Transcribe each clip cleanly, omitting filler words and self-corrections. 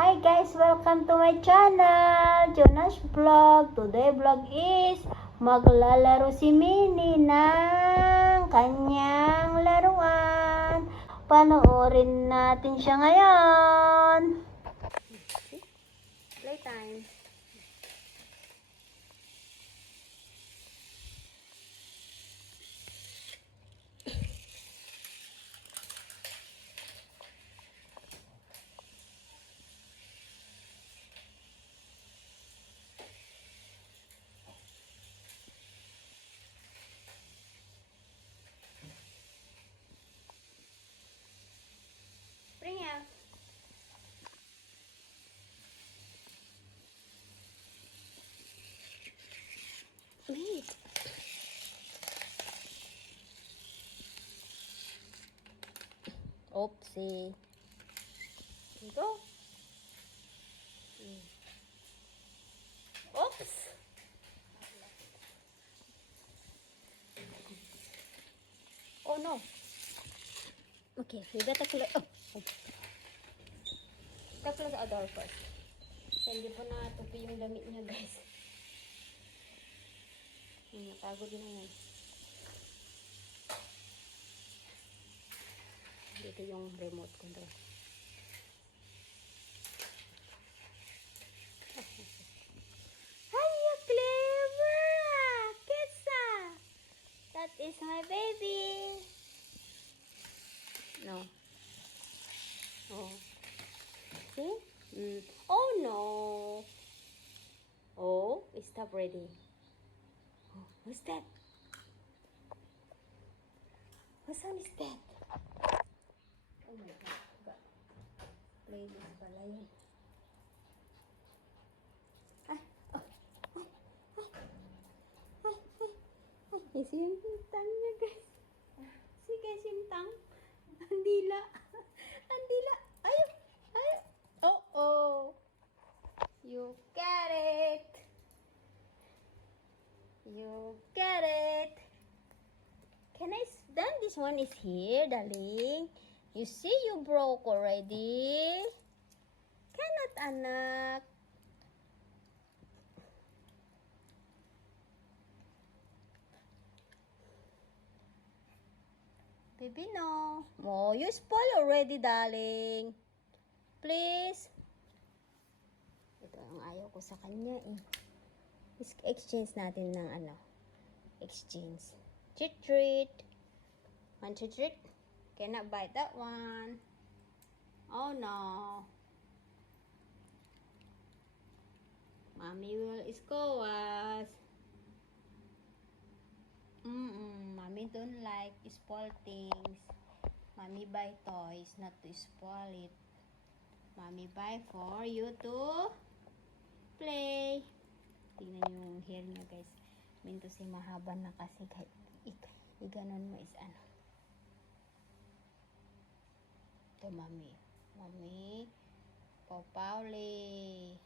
Hi guys, welcome to my channel, Jonas Vlog. Today vlog is maglalaro si Minnie ng kanyang laruan. Panoorin natin siya ngayon. Playtime. Bring out. Wait. Oopsie. Go. Oops. Oh no. Okay, we better close. Oh. Close the door first. Hindi po natupi yung damit niya, guys. Napagod na yan. Dito yung remote control. Hiya, Clever! Kesa! That is my baby! No. Oh. See? Oh no! Oh, stop ready. Oh, what's that? What sound is that? Oh my God. Playlist pala yun. Isi yung sintang niya, guys. Sige, sintang. Andila. Andila. Ayun. Ayun. Oh. You get it. You get it. Can I stand? This one is here, darling. You see you broke already. Cannot, anak. Baby, no. Oh, you spoil already, darling. Please. Ito ang ayaw ko sa kanya eh. Exchange natin ng ano. Exchange. Treat. Want to treat? Cannot bite that one. Oh no. Mommy will scold us. Mommy don't like spoil things. Mommy buy toys, not to spoil it. Mommy buy for you to play. Tingnan yung hair niya, guys. Minto si mahaba na kasi kahit iganon mo is ano. Ito, Mommy. Mommy. Pauli.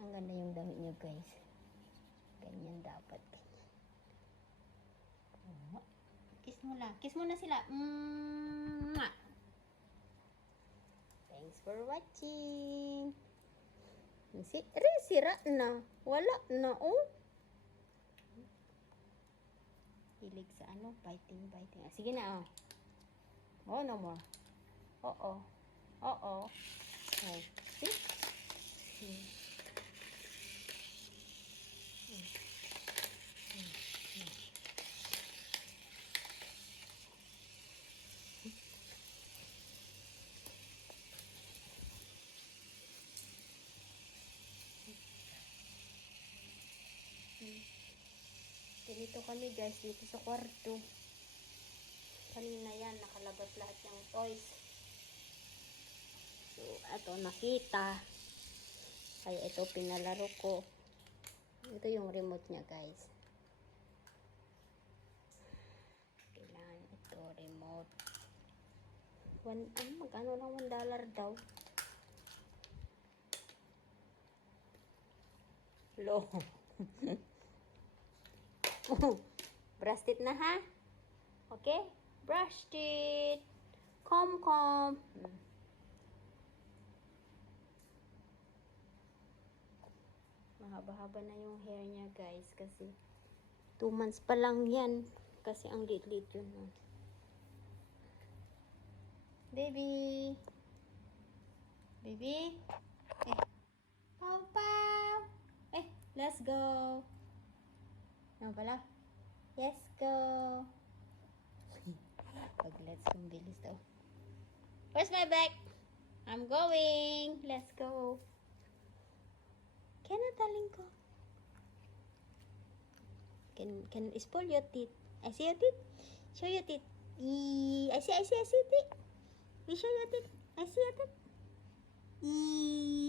Ang ganda yung damit niya, guys. Ganyan dapat. Kiss mo lang. Kiss mo na sila. Thanks for watching. Sira na. Wala na, oh. Hilig sa ano, biting. Sige na, oh. Oh, no more. Oh. Oh, see? Ganito kami, guys, dito sa kwarto. Kanina yan, nakalabas lahat yung toys. So, ito nakita. Kaya ito pinalaro ko. Ito yung remote niya, guys. Kailangan ito, remote. Magkano lang $1 daw. Low. Brush it na, ha? Okay? Brush it. Comb. Mahaba-haba na yung hair niya, guys. Kasi 2 months pa lang yan. Kasi ang liit-liit yun. No? Baby! Baby! Eh! Pau-pau! Eh! Let's go! Ano pala? Let's go! Pag let's go, bilis daw. Where's my bag? I'm going! Let's go! Can darling ko? Can spoil your teeth. I see your teeth. Show your teeth. I see teeth. We show your teeth. I see your teeth.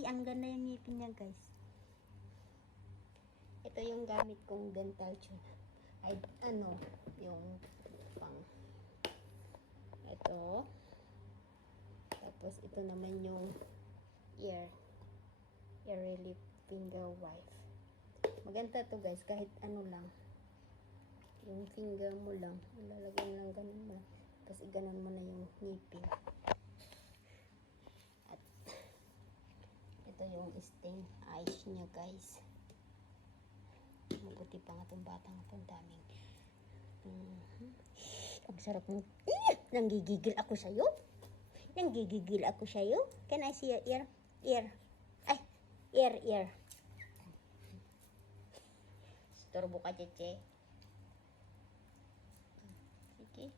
Ang ganda yung ngipin niya, guys. Ito yung gamit kong dental tube. Ay, yung pang. Ito. Tapos, ito naman yung ear relief finger wipe. Maganda to, guys. Kahit lang. Yung finger mo lang. Ilalagay lang ganun mo. Tapos, iganon mo na yung ngipin. At, ito yung stain eyes niya, guys. Mabuti pa nga itong batang ito. Ang daming. Ang sarap mo. Nanggigigil ako sa'yo. Nanggigigil ako sa'yo. Can I see your ear? Ear. Ay, ear. Storbo ka, Cheche. Sige.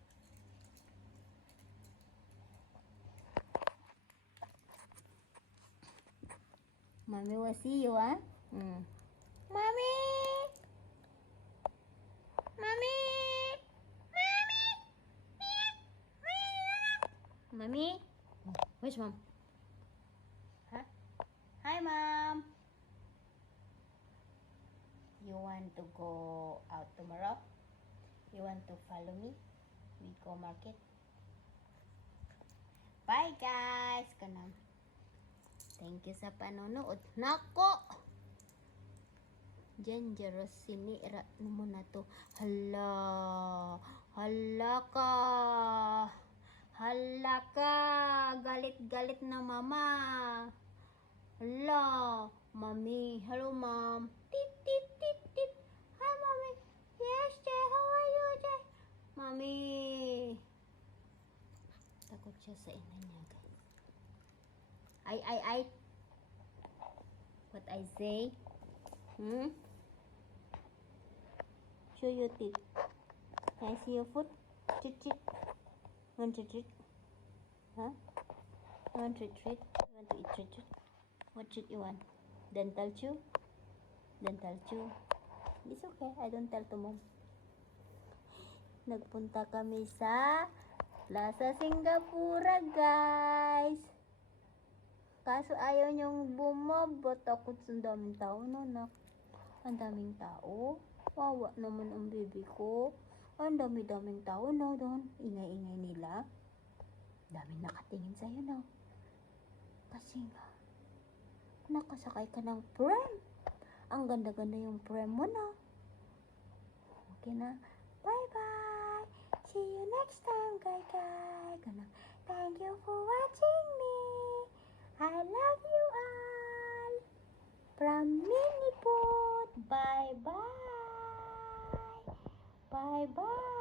Mommy will see you, ah? Mommy! Mommy! Mommy? Where's mom? Huh? Hi, mom! You want to go out tomorrow? You want to follow me? We go market? Bye, guys! Kanam. Thank you sa panonood. Nako! Dangerous. Sinira mo na to. Hala ka! Hala ka! Galit-galit na mama. Hala! Mommy. Hello, mom. Tit, tit, tit, tit. Hi, mommy. Yes, Jay. How are you, Jay? Mommy. Takot siya sa ina niya, guys. Ay. What I say? Show your teeth. Can I see your foot? Treat. Want to treat? Huh? You want to treat? You want to eat treat? What treat you want? Dental chew? Dental chew. It's okay. I don't tell to mom. Nagpunta kami sa Plaza Singapura, guys. Kaso ayaw niyong bumaba. Takot sa daming tao, no, nak. Ang daming tao. Wawa naman ang baby ko. Ang dami-daming tao, no, doon. Ingay-ingay nila. Daming nakatingin sa'yo, no. Kasi nga, nakasakay ka ng pram. Ang ganda-ganda yung pram mo, no. Okay na. Bye-bye. See you next time, guys. Thank you for watching me. I love you all. From Miniput. Bye-bye. Bye-bye.